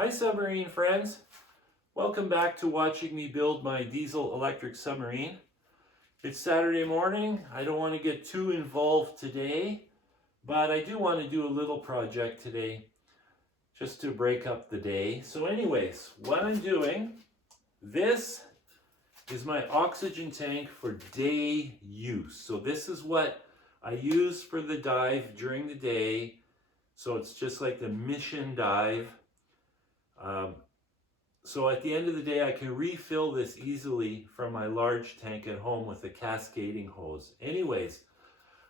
Hi submarine friends, welcome back to watching me build my diesel electric submarine. It's Saturday morning. I don't want to get too involved today, but I do want to do a little project today just to break up the day. So anyways, what I'm doing, this is my oxygen tank for day use. So this is what I use for the dive during the day. So it's just like the mission dive. So at the end of the day, I can refill this easily from my large tank at home with a cascading hose. Anyways,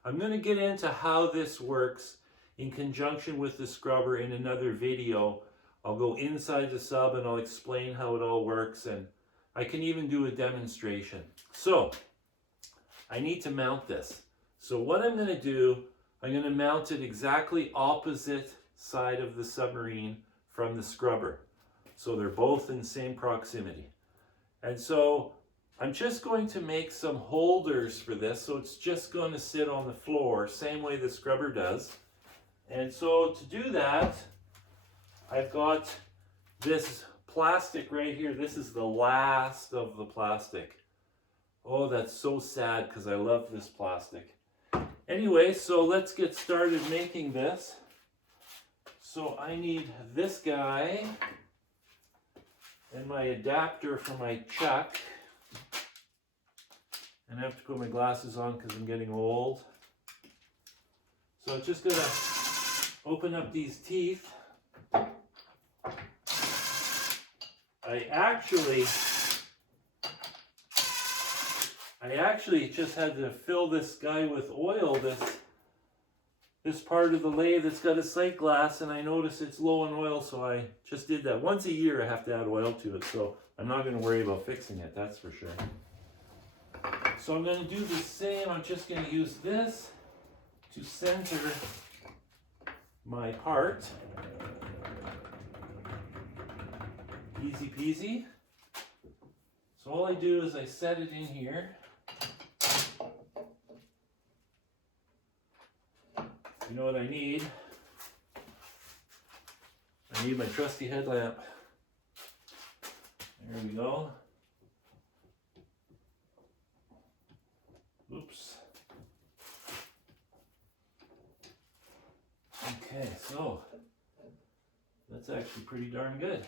I'm going to get into how this works in conjunction with the scrubber in another video. I'll go inside the sub and I'll explain how it all works, and I can even do a demonstration. So I need to mount this. So what I'm going to do, I'm going to mount it exactly opposite side of the submarine from the scrubber. So they're both in the same proximity. And so I'm just going to make some holders for this. So it's just going to sit on the floor, same way the scrubber does. And so to do that, I've got this plastic right here. This is the last of the plastic. Oh, that's so sad because I love this plastic. Anyway, so let's get started making this. So I need this guy and my adapter for my chuck. And I have to put my glasses on because I'm getting old. So I'm just gonna open up these teeth. I actually just had to fill this guy with oil, this part of the lathe that's got a sight glass, and I noticed it's low on oil, so I just did that. Once a year I have to add oil to it, so I'm not going to worry about fixing it, that's for sure. So I'm going to do the same. I'm just going to use this to center my part. Easy peasy. So all I do is I set it in here. You know what I need? I need my trusty headlamp. There we go. Oops. Okay, so that's actually pretty darn good.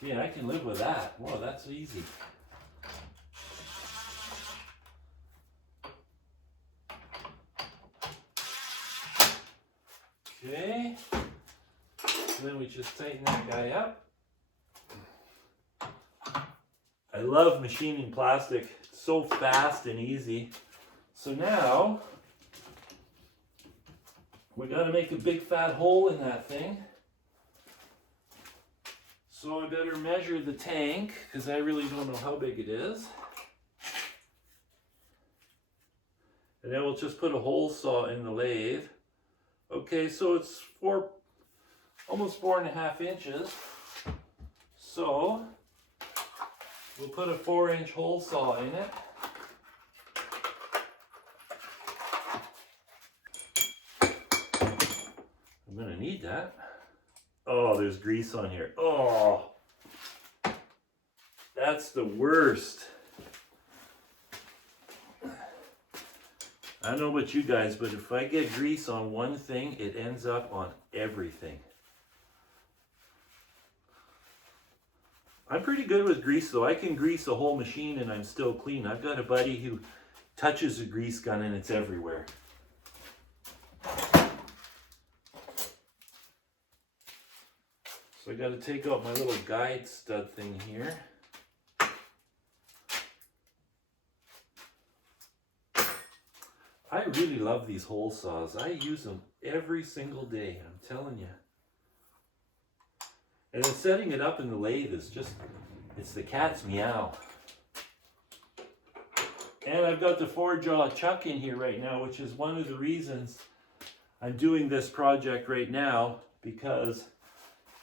Okay, I can live with that. Whoa, that's easy. Okay, so then we just tighten that guy up. I love machining plastic. It's so fast and easy. So now, we gotta make a big fat hole in that thing. So I better measure the tank, because I really don't know how big it is. And then we'll just put a hole saw in the lathe. Okay, so it's almost 4.5 inches. So we'll put a 4-inch hole saw in it. I'm gonna need that. Oh, there's grease on here. Oh, that's the worst. I don't know about you guys, but if I get grease on one thing, it ends up on everything. I'm pretty good with grease though. I can grease a whole machine and I'm still clean. I've got a buddy who touches a grease gun and it's everywhere. So I got to take out my little guide stud thing here. I really love these hole saws. I use them every single day, I'm telling you. And then setting it up in the lathe is just, it's the cat's meow. And I've got the 4-jaw chuck in here right now, which is one of the reasons I'm doing this project right now, because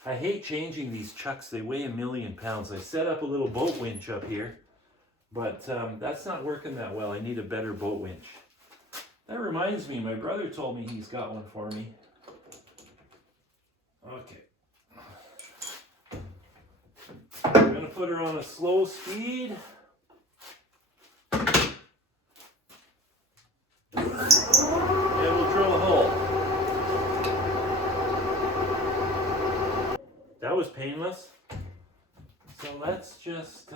I hate changing these chucks. They weigh 1,000,000 pounds. I set up a little boat winch up here, but that's not working that well. I need a better boat winch. That reminds me, my brother told me he's got one for me. Okay. I'm going to put her on a slow speed. And we'll drill a hole. That was painless. So let's just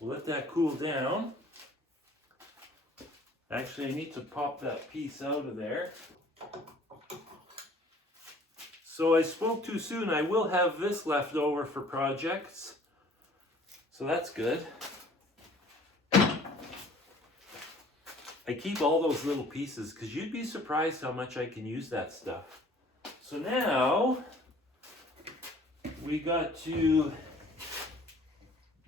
let that cool down. Actually, I need to pop that piece out of there. So I spoke too soon. I will have this left over for projects. So that's good. I keep all those little pieces because you'd be surprised how much I can use that stuff. So now we got to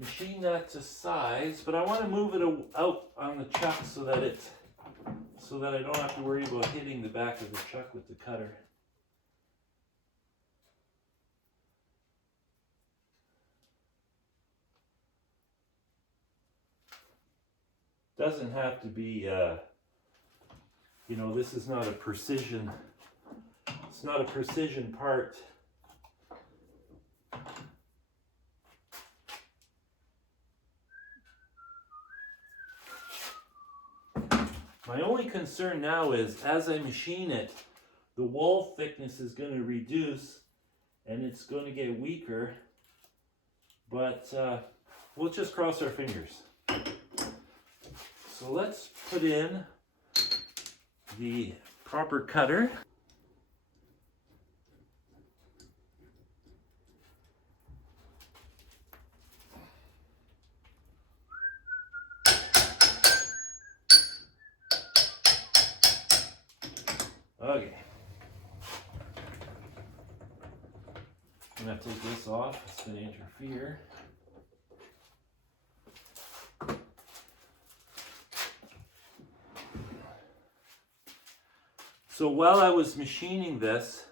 machine that to size, but I want to move it out on the chuck so that I don't have to worry about hitting the back of the chuck with the cutter. Doesn't have to be, you know, this is not a precision, it's not a precision part. My only concern now is, as I machine it, the wall thickness is going to reduce and it's going to get weaker, but we'll just cross our fingers. So let's put in the proper cutter. Okay. I'm going to take this off. It's going to interfere. So while I was machining this,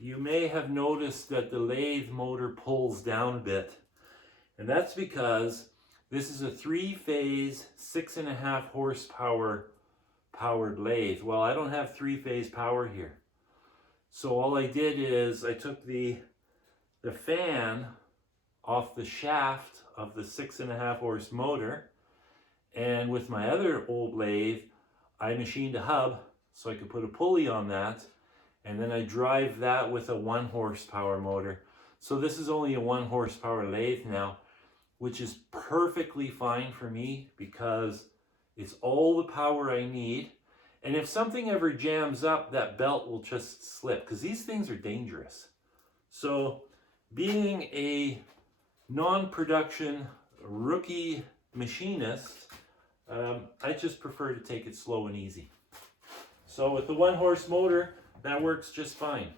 you may have noticed that the lathe motor pulls down a bit. And that's because this is a 3-phase, 6.5 horsepower powered lathe. Well, I don't have 3-phase power here. So all I did is I took the fan off the shaft of the 6.5 horse motor, and with my other old lathe, I machined a hub so I could put a pulley on that, and then I drive that with a 1 horsepower motor. So this is only a 1 horsepower lathe now, which is perfectly fine for me because it's all the power I need. And if something ever jams up, that belt will just slip because these things are dangerous. So being a non-production rookie machinist, I just prefer to take it slow and easy. So with the 1 horse motor, that works just fine.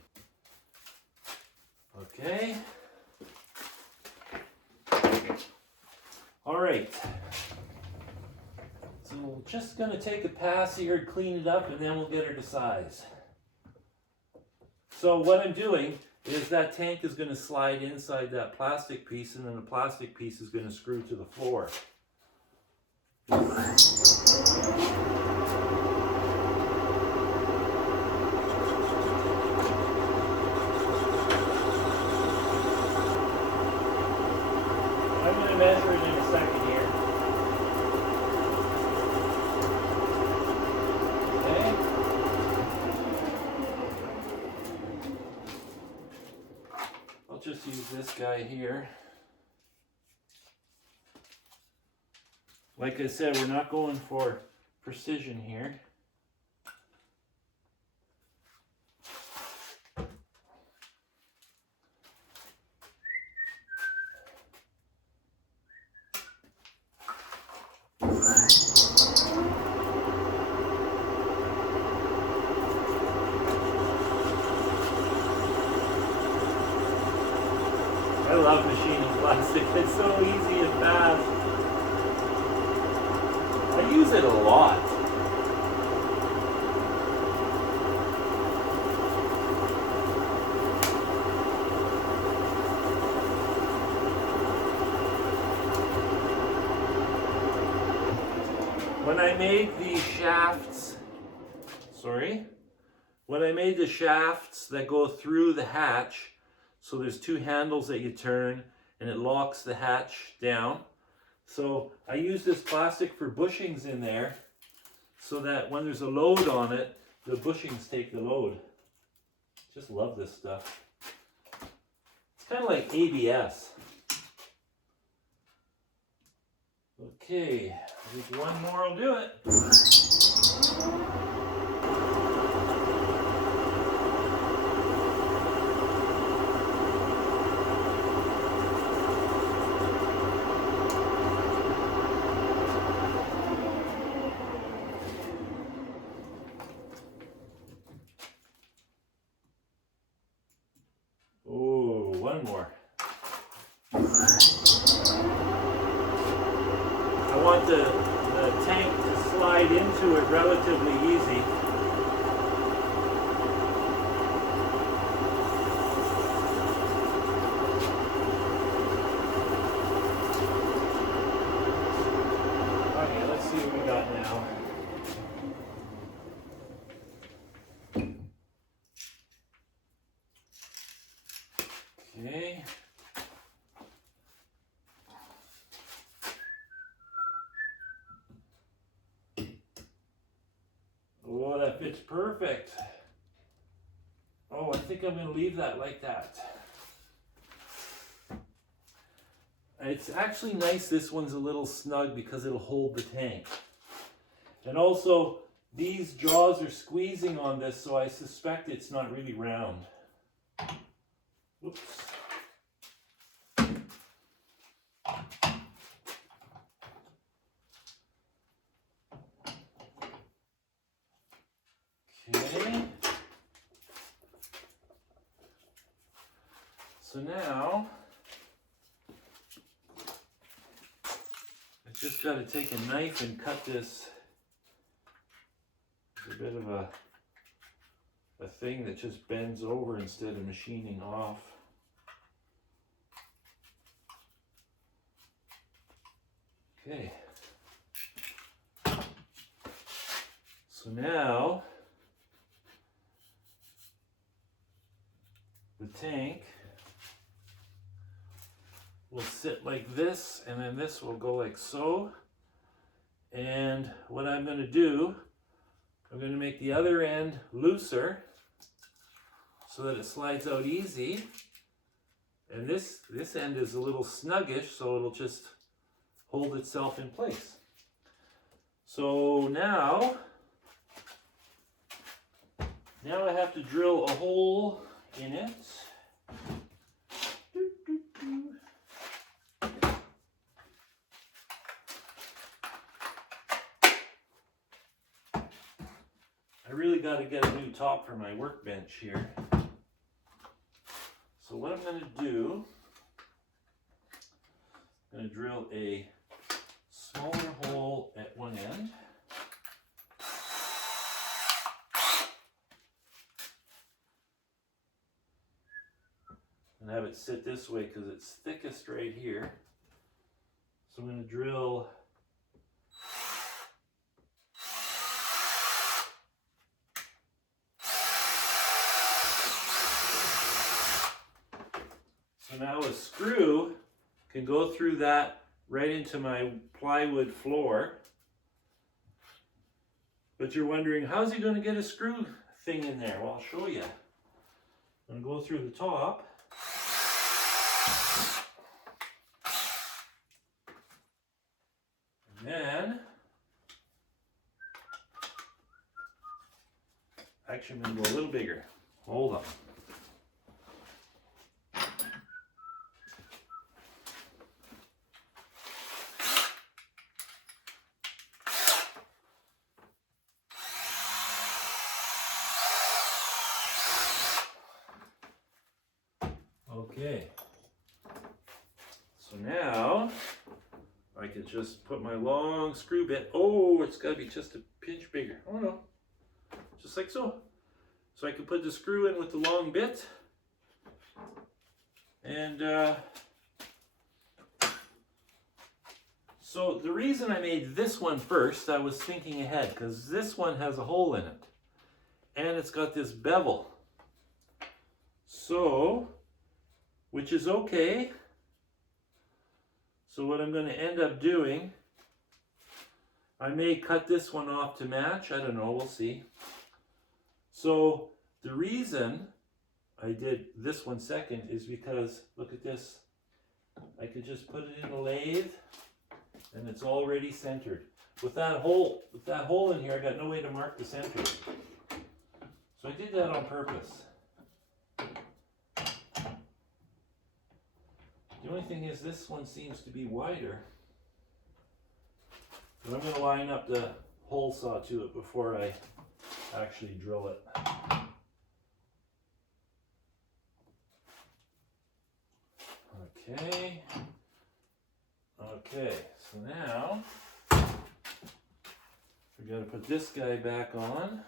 Okay. All right. So we're just going to take a pass here, clean it up, and then we'll get her to size. So what I'm doing is that tank is going to slide inside that plastic piece, and then the plastic piece is going to screw to the floor. I'm going to measure it in a second here. Okay. I'll just use this guy here. Like I said, we're not going for precision here. I love machining plastic. It's so easy and fast. I use it a lot. When I made the shafts that go through the hatch, so there's two handles that you turn and it locks the hatch down. So I use this plastic for bushings in there so that when there's a load on it, the bushings take the load. Just love this stuff. It's kind of like ABS. Okay, I think one more will do it. Oh, one more. I want the tank to slide into it relatively easy. Okay, let's see what we got now. Okay. Oh, that fits perfect. Oh, I think I'm going to leave that like that. It's actually nice this one's a little snug because it'll hold the tank. And also, these jaws are squeezing on this, so I suspect it's not really round. Oops. Okay. So now, I just got to take a knife and cut this. It's a bit of a thing that just bends over instead of machining off. Okay. So now, the tank will sit like this, and then this will go like so. And what I'm going to do, I'm going to make the other end looser so that it slides out easy. And this end is a little snuggish, so it'll just hold itself in place. So now I have to drill a hole in it. I really got to get a new top for my workbench here. So what I'm going to do, I'm going to drill a smaller hole at one end. And have it sit this way because it's thickest right here. So I'm going to drill now a screw can go through that right into my plywood floor. But you're wondering, how's he going to get a screw thing in there? Well, I'll show you. I'm going to go through the top. And then, actually I'm going to go a little bigger. Hold on. Okay, so now I can just put my long screw bit. Oh, it's got to be just a pinch bigger. Oh no, just like so. So I can put the screw in with the long bit, and so So the reason I made this one first, I was thinking ahead, because this one has a hole in it. And it's got this bevel. So, which is okay. So what I'm going to end up doing, I may cut this one off to match. I don't know, we'll see. So the reason I did this one second is because, look at this. I could just put it in a lathe and it's already centered. With that hole in here, I got no way to mark the center. So I did that on purpose. The only thing is this one seems to be wider. But I'm going to line up the hole saw to it before I actually drill it. Okay. Okay, so now we're going to put this guy back on.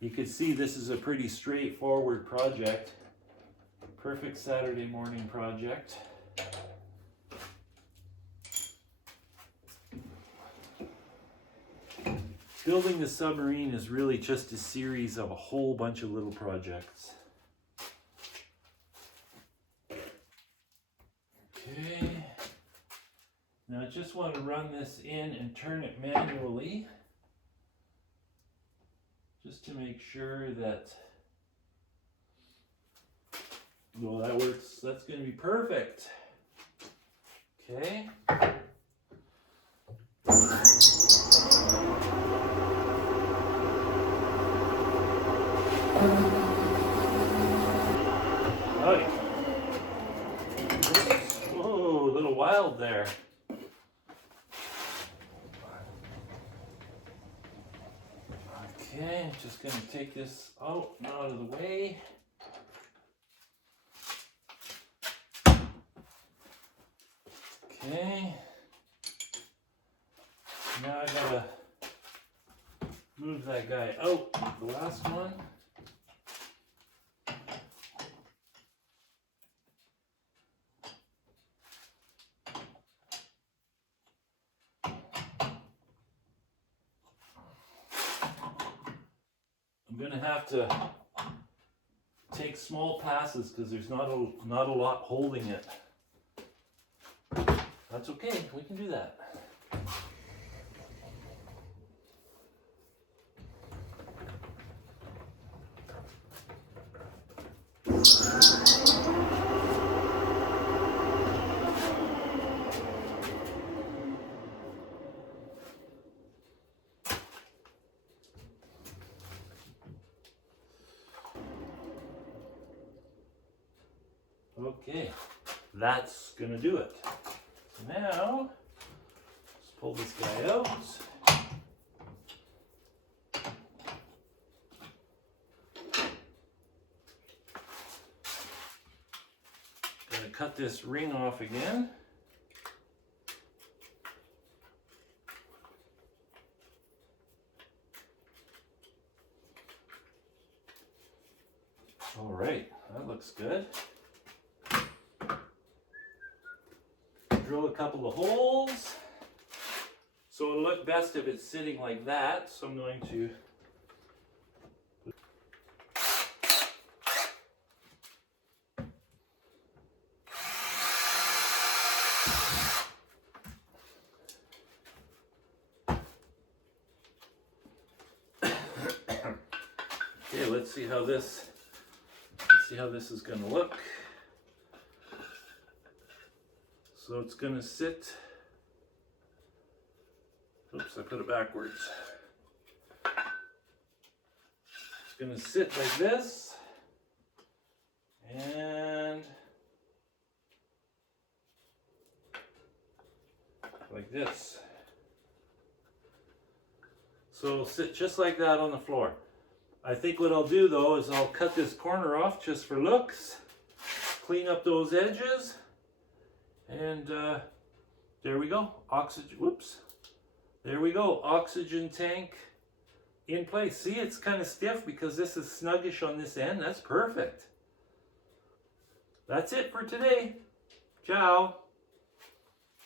You can see this is a pretty straightforward project. Perfect Saturday morning project. Building the submarine is really just a series of a whole bunch of little projects. Okay. Now I just want to run this in and turn it manually, just to make sure that, well, that works. That's going to be perfect. Okay. Right. Whoa, a little wild there. Okay, I'm just going to take this out of the way. Okay. Now I gotta move that guy out, the last one. I'm gonna have to take small passes because there's not a lot holding it. That's okay, we can do that. Okay, that's gonna do it. So now, let's pull this guy out. Gonna cut this ring off again. All right, that looks good. Drill a couple of holes. So it'll look best if it's sitting like that. So I'm going to okay, let's see how this is going to look. So it's going to sit, oops, I put it backwards. It's going to sit like this, and like this. So it'll sit just like that on the floor. I think what I'll do though is I'll cut this corner off just for looks, clean up those edges, and there we go. Oxygen, whoops. There we go. Oxygen tank in place. See, it's kind of stiff because this is snuggish on this end. That's perfect. That's it for today. Ciao.